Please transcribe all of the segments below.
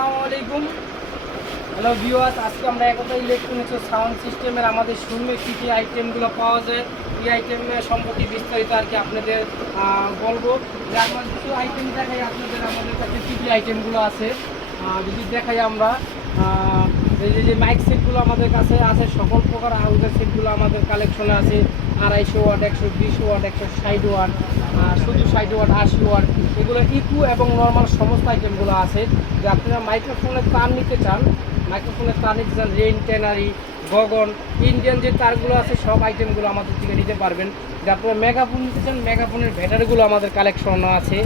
আসসালামু আলাইকুম। Hello viewers, আজকে আমরা একতা ইলেকট্রনিক্স ও সাউন্ড সিস্টেমের আমাদের শোরুমে কী কী আইটেমগুলো পাওয়া যায় এই আইটেমের সম্পর্কে বিস্তারিত আর কি আপনাদের বলবো। যে আমরা কিছু আইটেম দেখাই আপনাদের, আমাদের কাছে কী কী আইটেমগুলো আছে যদি দেখাই আমরা। এই যে মাইক সেটগুলো আমাদের কাছে আছে, সকল প্রকার আউটের সেটগুলো আমাদের কালেকশনে আছে। 250 ওয়াট, 120 ওয়াট, 160 ওয়াট, শুধু 60 ওয়াট, 80 ওয়াট, এগুলো ইকু এবং নর্মাল সমস্ত আইটেমগুলো আছে। যে আপনারা মাইক্রোফোনের তার নিতে চান, রেইন, ট্যানারি, গগন, ইন্ডিয়ান যে তারগুলো আছে সব আইটেমগুলো আমাদের থেকে নিতে পারবেন। যে আপনারা মেগাফোন নিতে চান, মেগাফোনের ব্যাটারিগুলো আমাদের কালেকশন আছে।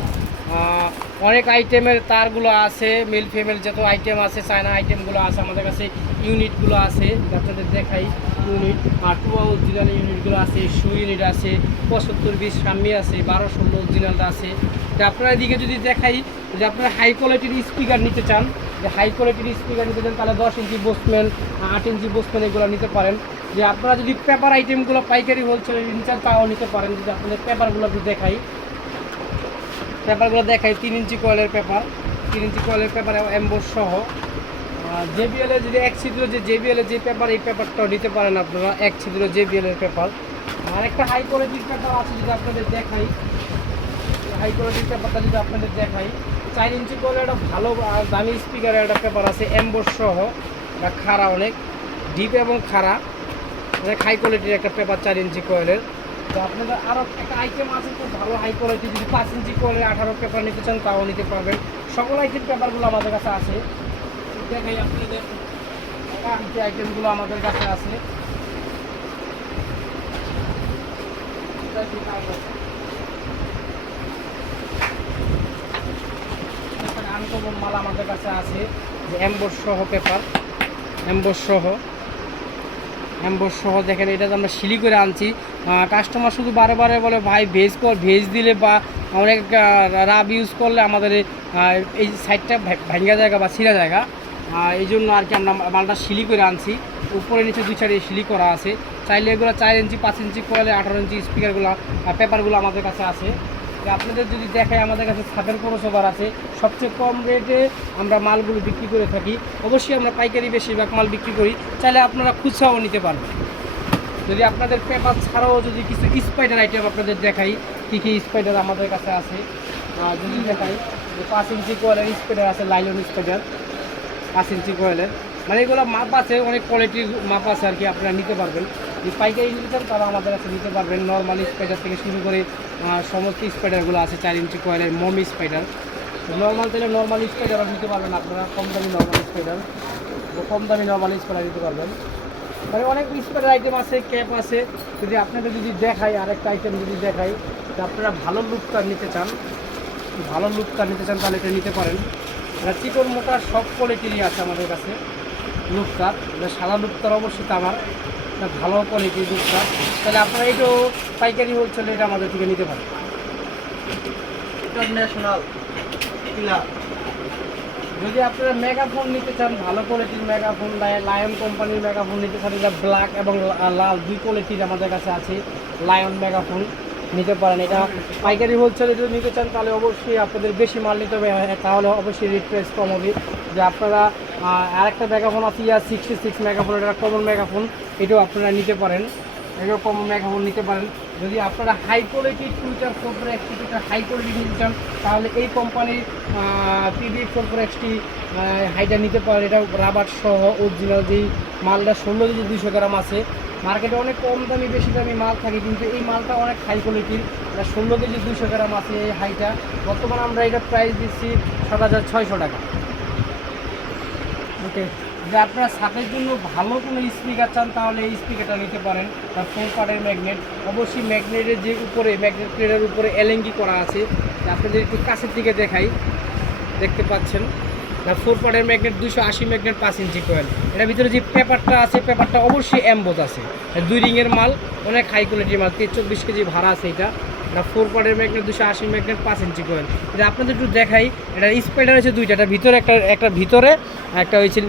অনেক আইটেমের তারগুলো আছে, মেল ফিমেল যত আইটেম আছে, চায়না আইটেমগুলো আছে আমাদের কাছে। ইউনিটগুলো আছে, আপনাদের দেখাই। ইউনিট 2 অরিজিনাল ইউনিটগুলো আছে, শু ইউনিট আছে, 75-20 সাম্মি আছে, 12-16 অরিজিনালটা আছে। যে আপনারা এদিকে যদি দেখাই, যে আপনারা হাই কোয়ালিটির স্পিকার নিতে চান, যে হাই কোয়ালিটির স্পিকার নিতে চান তাহলে 10 ইঞ্চি বোসম্যান, 8 ইঞ্চি বোসম্যান এগুলো নিতে পারেন। যে আপনারা যদি পেপার আইটেমগুলো পাইকারি হোলসেলে নিতে চান তাও নিতে পারেন। যদি আপনাদের পেপারগুলো দেখাই, 3 ইঞ্চি কয়েলের পেপার, 3 ইঞ্চি কয়েলের পেপার এমবোস সহ। জেবিএলের যদি এক ছিদ্র যে জেবিএলের যে পেপার, এই পেপারটাও নিতে পারেন আপনারা, এক ছিদ্র জেবিএলের পেপার। আর একটা হাই কোয়ালিটির পেপার আছে, যদি আপনাদের দেখাই, হাই কোয়ালিটির পেপারটা যদি আপনাদের দেখাই, 4 ইঞ্চি কয়েলের একটা ভালো দামি স্পিকারের একটা পেপার আছে এমবোস সহ, খাড়া অনেক ডিপ এবং খাড়া, অনেক হাই কোয়ালিটির একটা পেপার 4 ইঞ্চি কয়েলের। তো আপনাদের আরও একটা আইটেম আছে খুব ভালো হাই কোয়ালিটি, যদি 5 ইঞ্চি কয়েলের 18 পেপার নিতে চান তাও নিতে পারবেন। সকল আইটেম পেপারগুলো আমাদের কাছে আছে। দেখাই আপনাদের যে আইটেমগুলো আমাদের কাছে আছে। আনকমন মাল আমাদের কাছে আছে, যে এমবোস সহ পেপার, এমবোস সহ দেখেন। এটা আমরা সিলি করে আনছি। কাস্টমার শুধু বারে বারে বলে ভাই ভেজ দিলে বা অনেক রাব ইউজ করলে আমাদের এই সাইডটা ভাঙ্গা জায়গা বা ছিঁড়া জায়গা, এই জন্য আর কি আমরা মালটা সিলি করে আনছি। উপরে নিচে 2 সাইডে সিলি করা আছে। চাইলে এগুলো 4 ইঞ্চি 5 ইঞ্চি কোয়ালে 18 ইঞ্চি স্পিকারগুলো পেপারগুলো আমাদের কাছে আছে। আপনাদের যদি দেখায়, আমাদের কাছে ছাদের ক্রসওভার আছে। সবচেয়ে কম রেটে আমরা মালগুলো বিক্রি করে থাকি। অবশ্যই আমরা পাইকারি বেশিরভাগ মাল বিক্রি করি, চাইলে আপনারা খুচরাও নিতে পারবেন। যদি আপনাদের পেপার ছাড়াও যদি কিছু স্পাইডার আইটেম আপনাদের দেখাই, কী কী স্পাইডার আমাদের কাছে আছে যদি দেখাই, যে 5 ইঞ্চি কোয়ালের স্পাইডার আছে, লাইলন স্পাইডার 5 ইঞ্চি কোয়েলের, মানে এগুলো মাপ আছে, অনেক কোয়ালিটির মাপ আছে আর কি, আপনারা নিতে পারবেন। যদি পাইকারি নিতে চান তারা আমাদের কাছে নিতে পারবেন। নর্মাল স্পাইডার থেকে শুরু করে সমস্ত স্পাইডারগুলো আছে, 4 ইঞ্চি কোয়েলের মমি স্পাইডার। নর্মাল তেলে নর্মাল স্পাইডারও নিতে পারবেন আপনারা, কম দামি নর্মাল স্পাইডার নিতে পারবেন। মানে অনেক স্পাইডার আইটেম আছে, ক্যাপ আছে। যদি আপনাদের যদি দেখাই, আরেকটা আইটেম যদি দেখাই, তো আপনারা ভালো লুকটার নিতে চান তাহলে এটা নিতে পারেন। চিকন মোটা সব কোয়ালিটিরই আছে আমাদের কাছে লুকটার। সাদা লুকটার অবশ্যই আমার ভালো কোয়ালিটির লুকটার, তাহলে আপনারা এটাও পাইকারি হোলসেলে এটা আমাদের থেকে নিতে পারেন। ইন্টারন্যাশনাল যদি আপনারা মেগাফোন নিতে চান, ভালো কোয়ালিটির মেগাফোন, লায়ন কোম্পানির মেগাফোন নিতে চান, এটা ব্ল্যাক এবং লাল 2 কোয়ালিটির আমাদের কাছে আছে। লায়ন মেগাফোন নিতে পারেন। এটা পাইকারি হোলসেলে যদি নিতে চান তাহলে অবশ্যই আপনাদের বেশি মাল নিতে হবে, তাহলে অবশ্যই রেট প্রাইস কম হবে। যে আপনারা আরেকটা মেগাফোন আছে ER66 মেগাফোন, এটা কমন মেগাফোন, এটাও আপনারা নিতে পারেন, এটাও কমন মেগাফোন নিতে পারেন। যদি আপনারা হাই কোয়ালিটির টুইটার 4x হাই কোয়ালিটি নিতে চান তাহলে এই কোম্পানির PB 4x হাইটা নিতে পারেন। এটা রাবার সহ অরিজিনাল, যেই মালটা 16 কেজি 200 গ্রাম আছে। মার্কেটে অনেক কম দামি বেশি দামি মাল থাকে, কিন্তু এই মালটা অনেক হাই কোয়ালিটির। এটা 16 কেজি 200 গ্রাম আছে এই হাইটা। বর্তমানে আমরা এটা প্রাইস দিচ্ছি 7,600 টাকা। ওকে, যে আপনারা ছাদের জন্য ভালো কোনো স্পিকার চান তাহলে এই স্পিকারটা নিতে পারেন। 4 পার্টের ম্যাগনেট, অবশ্যই ম্যাগনেটের যে উপরে ম্যাগনেট প্লেটের উপরে এলএনগি করা আছে। আপনাদের একটু কাছের দিকে দেখাই, দেখতে পাচ্ছেন 4 পার্টের ম্যাগনেট, 280 ম্যাগনেট, 5 ইঞ্চি কয়েল। এটার ভিতরে যে পেপারটা আছে, পেপারটা অবশ্যই এমবোস আছে, 2 রিংয়ের মাল, অনেক হাই কোয়ালিটির মাল, 24 কেজি ভাড়া আছে। এটা 4 পার্টের ম্যাগনেট, 280 ম্যাগনেট, 5 ইঞ্চি কয়েল। এটা আপনাদের একটু দেখাই। এটা স্পাইডার আছে 2টা, একটা ভিতরে একটা ভিতরে একটা হয়েছে